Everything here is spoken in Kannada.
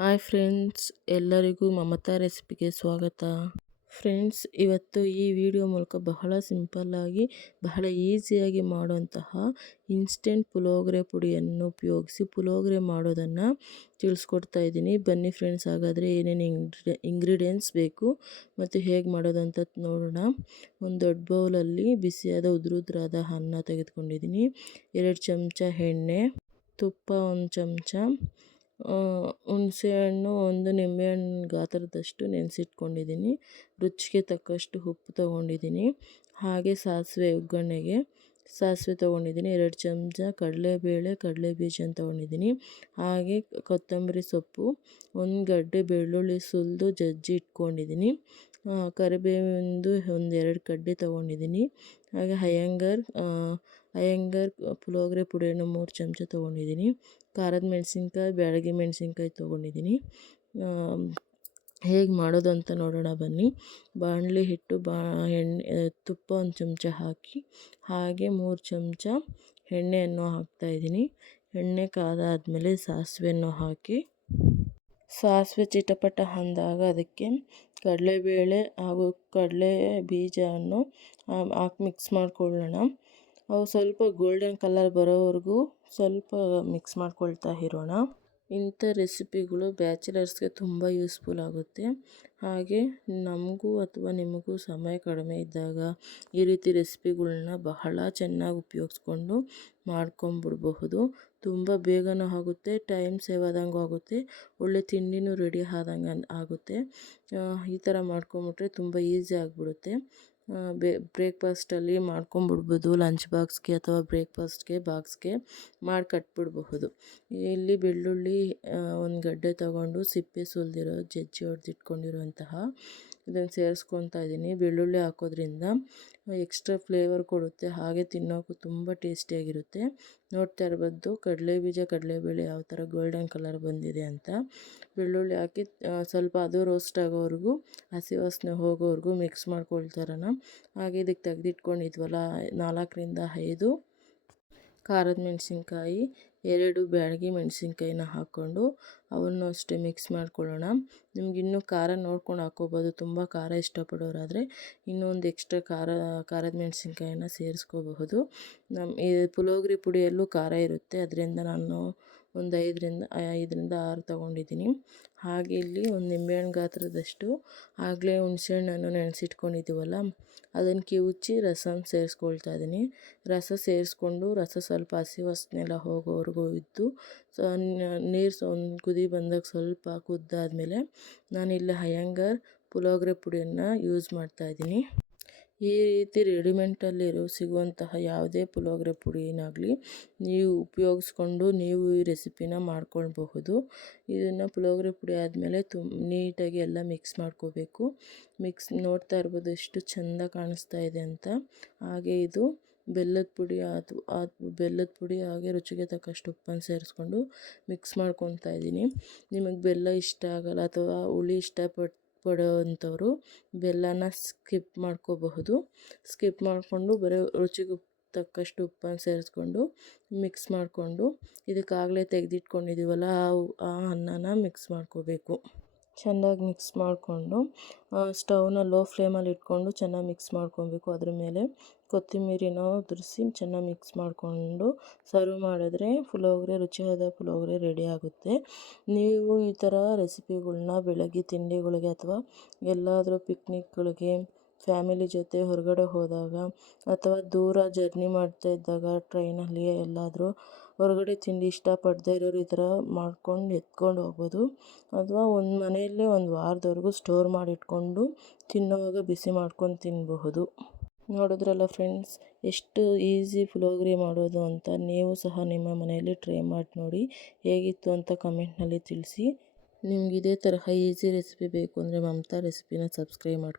ಹಾಯ್ ಫ್ರೆಂಡ್ಸ್, ಎಲ್ಲರಿಗೂ ಮಮತಾ ರೆಸಿಪಿಗೆ ಸ್ವಾಗತ. ಫ್ರೆಂಡ್ಸ್, ಇವತ್ತು ಈ ವಿಡಿಯೋ ಮೂಲಕ ಬಹಳ ಸಿಂಪಲ್ಲಾಗಿ ಬಹಳ ಈಸಿಯಾಗಿ ಮಾಡುವಂತಹ ಇನ್ಸ್ಟೆಂಟ್ ಪುಳಿಯೋಗರೆ ಪುಡಿಯನ್ನು ಉಪಯೋಗಿಸಿ ಪುಳಿಯೋಗರೆ ಮಾಡೋದನ್ನು ತಿಳಿಸ್ಕೊಡ್ತಾ ಇದ್ದೀನಿ. ಬನ್ನಿ ಫ್ರೆಂಡ್ಸ್, ಹಾಗಾದರೆ ಏನೇನು ಇಂಗ್ರೀಡಿಯೆಂಟ್ಸ್ ಬೇಕು ಮತ್ತು ಹೇಗೆ ಮಾಡೋದಂತ ನೋಡೋಣ. ಒಂದು ದೊಡ್ಡ ಬೌಲಲ್ಲಿ ಬಿಸಿಯಾದ ಉದುರಾದ ಅನ್ನ ತೆಗೆದುಕೊಂಡಿದ್ದೀನಿ. 2 ಚಮಚ ಎಣ್ಣೆ, ತುಪ್ಪ 1 ಚಮಚ, ಹುಣಸೆಹಣ್ಣು 1 ನಿಂಬೆಹಣ್ಣು ಗಾತ್ರದಷ್ಟು ನೆನೆಸಿಟ್ಕೊಂಡಿದ್ದೀನಿ. ರುಚಿಗೆ ತಕ್ಕಷ್ಟು ಉಪ್ಪು ತೊಗೊಂಡಿದ್ದೀನಿ. ಹಾಗೆ ಒಗ್ಗರಣೆಗೆ ಸಾಸಿವೆ ತೊಗೊಂಡಿದ್ದೀನಿ. 2 ಚಮಚ ಕಡಲೆಬೇಳೆ, ಕಡಲೆ ಬೀಜನ ತೊಗೊಂಡಿದ್ದೀನಿ. ಹಾಗೆ ಕೊತ್ತಂಬರಿ ಸೊಪ್ಪು, 1 ಗಡ್ಡೆ ಬೆಳ್ಳುಳ್ಳಿ ಸುಲಿದು ಜಜ್ಜಿ ಇಟ್ಕೊಂಡಿದ್ದೀನಿ. ಕರಿಬೇವಿಂದು 2 ಕಡ್ಡಿ ತೊಗೊಂಡಿದ್ದೀನಿ. ಹಾಗೆ ಅಯ್ಯಂಗಾರ್ ಪುಳಿಯೋಗರೆ ಪುಡಿಯನ್ನು 3 ಚಮಚ ತೊಗೊಂಡಿದ್ದೀನಿ. ಖಾರದ ಮೆಣಸಿನ್ಕಾಯಿ, ಬ್ಯಾಡಗಿ ಮೆಣಸಿನ್ಕಾಯಿ ತೊಗೊಂಡಿದ್ದೀನಿ. ಹೇಗೆ ಮಾಡೋದು ಅಂತ ನೋಡೋಣ ಬನ್ನಿ. ಬಾಣಲಿ ಇಟ್ಟು ತುಪ್ಪ 1 ಚಮಚ ಹಾಕಿ, ಹಾಗೆ 3 ಚಮಚ ಎಣ್ಣೆಯನ್ನು ಹಾಕ್ತಾಯಿದ್ದೀನಿ. ಎಣ್ಣೆ ಕಾದಾದಮೇಲೆ ಸಾಸಿವೆಯನ್ನು ಹಾಕಿ, ಸಾಸಿವೆ ಚಿಟಪಟ ಅಂದಾಗ ಅದಕ್ಕೆ ಕಡಲೆಬೇಳೆ ಹಾಗೂ ಕಡಲೆ ಬೀಜವನ್ನು ಹಾಕಿ ಮಿಕ್ಸ್ ಮಾಡ್ಕೊಳ್ಳೋಣ. ಅವು ಸ್ವಲ್ಪ ಗೋಲ್ಡನ್ ಕಲರ್ ಬರೋವರೆಗೂ ಸ್ವಲ್ಪ ಮಿಕ್ಸ್ ಮಾಡ್ಕೊಳ್ತಾ ಇರೋಣ. ಇಂಥ ರೆಸಿಪಿಗಳು ಬ್ಯಾಚುಲರ್ಸ್ಗೆ ತುಂಬ ಯೂಸ್ಫುಲ್ ಆಗುತ್ತೆ. ಹಾಗೆ ನಮಗೂ ಅಥವಾ ನಿಮಗೂ ಸಮಯ ಕಡಿಮೆ ಇದ್ದಾಗ ಈ ರೀತಿ ರೆಸಿಪಿಗಳನ್ನ ಬಹಳ ಚೆನ್ನಾಗಿ ಉಪಯೋಗಿಸ್ಕೊಂಡು ಮಾಡ್ಕೊಂಬಿಡ್ಬಹುದು. ತುಂಬ ಬೇಗನೂ ಆಗುತ್ತೆ, ಟೈಮ್ ಸೇವ್ ಆದಂಗೂ ಆಗುತ್ತೆ, ಒಳ್ಳೆ ತಿಂಡಿನೂ ರೆಡಿ ಆದಂಗೆ ಆಗುತ್ತೆ. ಈ ಥರ ಮಾಡ್ಕೊಂಬಿಟ್ರೆ ತುಂಬ ಈಸಿ ಆಗಿಬಿಡುತ್ತೆ. ಬ್ರೇಕ್ಫಾಸ್ಟಲ್ಲಿ ಮಾಡ್ಕೊಂಬಿಡ್ಬೋದು. ಲಂಚ್ ಬಾಕ್ಸ್ಗೆ ಅಥವಾ ಬಾಕ್ಸ್ಗೆ ಮಾಡಿ ಕಟ್ಬಿಡಬಹುದು. ಇಲ್ಲಿ ಬೆಳ್ಳುಳ್ಳಿ 1 ಗಡ್ಡೆ ತೊಗೊಂಡು ಸಿಪ್ಪೆ ಸುಲಿದಿರೋ ಜಜ್ಜಿ ಹೊಡೆದಿಟ್ಕೊಂಡಿರುವಂತಹ ಇದನ್ನು ಸೇರಿಸ್ಕೊತಾ ಇದ್ದೀನಿ. ಬೆಳ್ಳುಳ್ಳಿ ಹಾಕೋದ್ರಿಂದ ಎಕ್ಸ್ಟ್ರಾ ಫ್ಲೇವರ್ ಕೊಡುತ್ತೆ, ಹಾಗೆ ತಿನ್ನೋಕ್ಕೂ ತುಂಬ ಟೇಸ್ಟಿಯಾಗಿರುತ್ತೆ. ನೋಡ್ತಾ ಇರ್ಬೋದು ಕಡಲೆಬೀಜ, ಕಡಲೆಬೇಳೆ ಯಾವ ಥರ ಗೋಲ್ಡನ್ ಕಲರ್ ಬಂದಿದೆ ಅಂತ. ಬೆಳ್ಳುಳ್ಳಿ ಹಾಕಿ ಸ್ವಲ್ಪ ಅದು ರೋಸ್ಟ್ ಆಗೋವರೆಗೂ, ಹಸಿ ವಾಸನೆ ಹೋಗೋವರೆಗೂ ಮಿಕ್ಸ್ ಮಾಡ್ಕೊಳ್ತಾರಣ. ಹಾಗೆ ಇದಕ್ಕೆ ತೆಗೆದಿಟ್ಕೊಂಡಿದ್ವಲ್ಲ 4ರಿಂದ 5 ಖಾರದ ಮೆಣಸಿನ್ಕಾಯಿ, 2 ಬ್ಯಾಡಗಿ ಮೆಣಸಿನ್ಕಾಯಿನ ಹಾಕ್ಕೊಂಡು ಅವನ್ನು ಅಷ್ಟೇ ಮಿಕ್ಸ್ ಮಾಡ್ಕೊಳ್ಳೋಣ. ನಿಮ್ಗೆ ಇನ್ನೂ ಖಾರ ನೋಡ್ಕೊಂಡು ಹಾಕ್ಕೋಬೋದು. ತುಂಬ ಖಾರ ಇಷ್ಟಪಡೋರಾದರೆ ಇನ್ನೊಂದು ಎಕ್ಸ್ಟ್ರಾ ಖಾರದ ಮೆಣಸಿನ್ಕಾಯಿನ ಸೇರಿಸ್ಕೋಬಹುದು. ಈ ಪುಳಿಯೋಗರೆ ಪುಡಿಯಲ್ಲೂ ಖಾರ ಇರುತ್ತೆ, ಅದರಿಂದ ನಾನು ಒಂದು 5ರಿಂದ 6 ತೊಗೊಂಡಿದ್ದೀನಿ. ಹಾಗೆ ಇಲ್ಲಿ 1 ನಿಂಬೆಹಣ್ಣು ಗಾತ್ರದಷ್ಟು ಆಗಲೇ ಹುಣಸೆಹಣ್ಣನ್ನು ನೆನೆಸಿಟ್ಕೊಂಡಿದ್ದೀವಲ್ಲ ಅದನ್ನು ಕಿವುಚಿ ರಸನ ಸೇರಿಸ್ಕೊಳ್ತಾ ಇದ್ದೀನಿ. ರಸ ಸೇರಿಸ್ಕೊಂಡು ಸ್ವಲ್ಪ ಹಸಿ ವಾಸನೆ ಎಲ್ಲ ಹೋಗೋವರೆಗೂ ಇದ್ದು ನೀರು ಒಂದು ಕುದಿ ಬಂದಾಗ ಸ್ವಲ್ಪ ಕುದ್ದಾದಮೇಲೆ ನಾನಿಲ್ಲಿ ಅಯ್ಯಂಗಾರ್ ಪುಳಿಯೋಗರೆ ಪುಡಿಯನ್ನು ಯೂಸ್ ಮಾಡ್ತಾಯಿದ್ದೀನಿ. ಈ ರೀತಿ ರೆಡಿಮೆಂಟಲ್ಲಿ ಸಿಗುವಂತಹ ಯಾವುದೇ ಪುಳಿಯೋಗರೆ ಪುಡಿನಾಗಲಿ ನೀವು ಉಪಯೋಗಿಸ್ಕೊಂಡು ನೀವು ಈ ರೆಸಿಪಿನ ಮಾಡ್ಕೊಳ್ಬಹುದು. ಇದನ್ನು ಪುಳಿಯೋಗರೆ ಪುಡಿ ಆದಮೇಲೆ ನೀಟಾಗಿ ಎಲ್ಲ ಮಿಕ್ಸ್ ಮಾಡ್ಕೋಬೇಕು. ನೋಡ್ತಾ ಇರ್ಬೋದು ಎಷ್ಟು ಚೆಂದ ಕಾಣಿಸ್ತಾ ಇದೆ ಅಂತ. ಹಾಗೆ ಇದು ಬೆಲ್ಲದ ಪುಡಿ ಹಾಗೆ ರುಚಿಗೆ ತಕ್ಕಷ್ಟು ಉಪ್ಪನ್ನು ಸೇರಿಸ್ಕೊಂಡು ಮಿಕ್ಸ್ ಮಾಡ್ಕೊತಾ ಇದ್ದೀನಿ. ನಿಮಗೆ ಬೆಲ್ಲ ಇಷ್ಟ ಆಗಲ್ಲ ಅಥವಾ ಹುಳಿ ಪಡೋವಂಥವ್ರು ಬೆಲ್ಲನ ಸ್ಕಿಪ್ ಮಾಡ್ಕೋಬಹುದು. ಸ್ಕಿಪ್ ಮಾಡಿಕೊಂಡು ಬರೀ ರುಚಿಗೆ ತಕ್ಕಷ್ಟು ಉಪ್ಪನ್ನು ಸೇರಿಸ್ಕೊಂಡು ಮಿಕ್ಸ್ ಮಾಡಿಕೊಂಡು ಇದಕ್ಕಾಗಲೇ ತೆಗೆದಿಟ್ಕೊಂಡಿದ್ದೀವಲ್ಲ ಆ ಅನ್ನನ ಮಿಕ್ಸ್ ಮಾಡ್ಕೋಬೇಕು. ಚೆನ್ನಾಗಿ ಮಿಕ್ಸ್ ಮಾಡಿಕೊಂಡು ಸ್ಟವ್ನ ಲೋ ಫ್ಲೇಮಲ್ಲಿ ಇಟ್ಕೊಂಡು ಚೆನ್ನಾಗಿ ಮಿಕ್ಸ್ ಮಾಡ್ಕೊಬೇಕು. ಅದ್ರ ಮೇಲೆ ಕೊತ್ತಂಬರಿನ ಉದುರಿಸಿ ಚೆನ್ನಾಗಿ ಮಿಕ್ಸ್ ಮಾಡಿಕೊಂಡು ಸರ್ವ್ ಮಾಡಿದ್ರೆ ರುಚಿಯಾದ ಪುಳಿಯೋಗರೆ ರೆಡಿ ಆಗುತ್ತೆ. ನೀವು ಈ ಥರ ರೆಸಿಪಿಗಳನ್ನ ಬೆಳಗ್ಗೆ ತಿಂಡಿಗಳಿಗೆ ಅಥವಾ ಎಲ್ಲಾದರೂ ಪಿಕ್ನಿಕ್ಗಳಿಗೆ ಫ್ಯಾಮಿಲಿ ಜೊತೆ ಹೊರಗಡೆ ಹೋದಾಗ ಅಥವಾ ದೂರ ಜರ್ನಿ ಮಾಡ್ತಾ ಇದ್ದಾಗ ಟ್ರೈನಲ್ಲಿ ಎಲ್ಲಾದರೂ ಹೊರಗಡೆ ತಿಂಡಿ ಇಷ್ಟಪಡದೇ ಇರೋರು ಈ ಥರ ಮಾಡ್ಕೊಂಡು ಎತ್ಕೊಂಡು ಹೋಗ್ಬೋದು. ಅಥವಾ ಮನೆಯಲ್ಲೇ 1 ವಾರದವರೆಗೂ ಸ್ಟೋರ್ ಮಾಡಿಟ್ಕೊಂಡು ತಿನ್ನೋವಾಗ ಬಿಸಿ ಮಾಡ್ಕೊಂಡು ತಿನ್ನಬಹುದು. ನೋಡಿದ್ರಲ್ಲ ಫ್ರೆಂಡ್ಸ್, ಎಷ್ಟು ಈಸಿ ಪುಳಿಯೋಗರೆ ಮಾಡೋದು ಅಂತ. ನೀವು ಸಹ ನಿಮ್ಮ ಮನೆಯಲ್ಲಿ ಟ್ರೈ ಮಾಡಿ ನೋಡಿ, ಹೇಗಿತ್ತು ಅಂತ ಕಮೆಂಟ್ನಲ್ಲಿ ತಿಳಿಸಿ. ನಿಮ್ಗೆ ಇದೇ ತರಹ ಈಸಿ ರೆಸಿಪಿ ಬೇಕು ಅಂದರೆ ಮಮತಾ ರೆಸಿಪಿನ ಸಬ್ಸ್ಕ್ರೈಬ್ ಮಾಡಿ.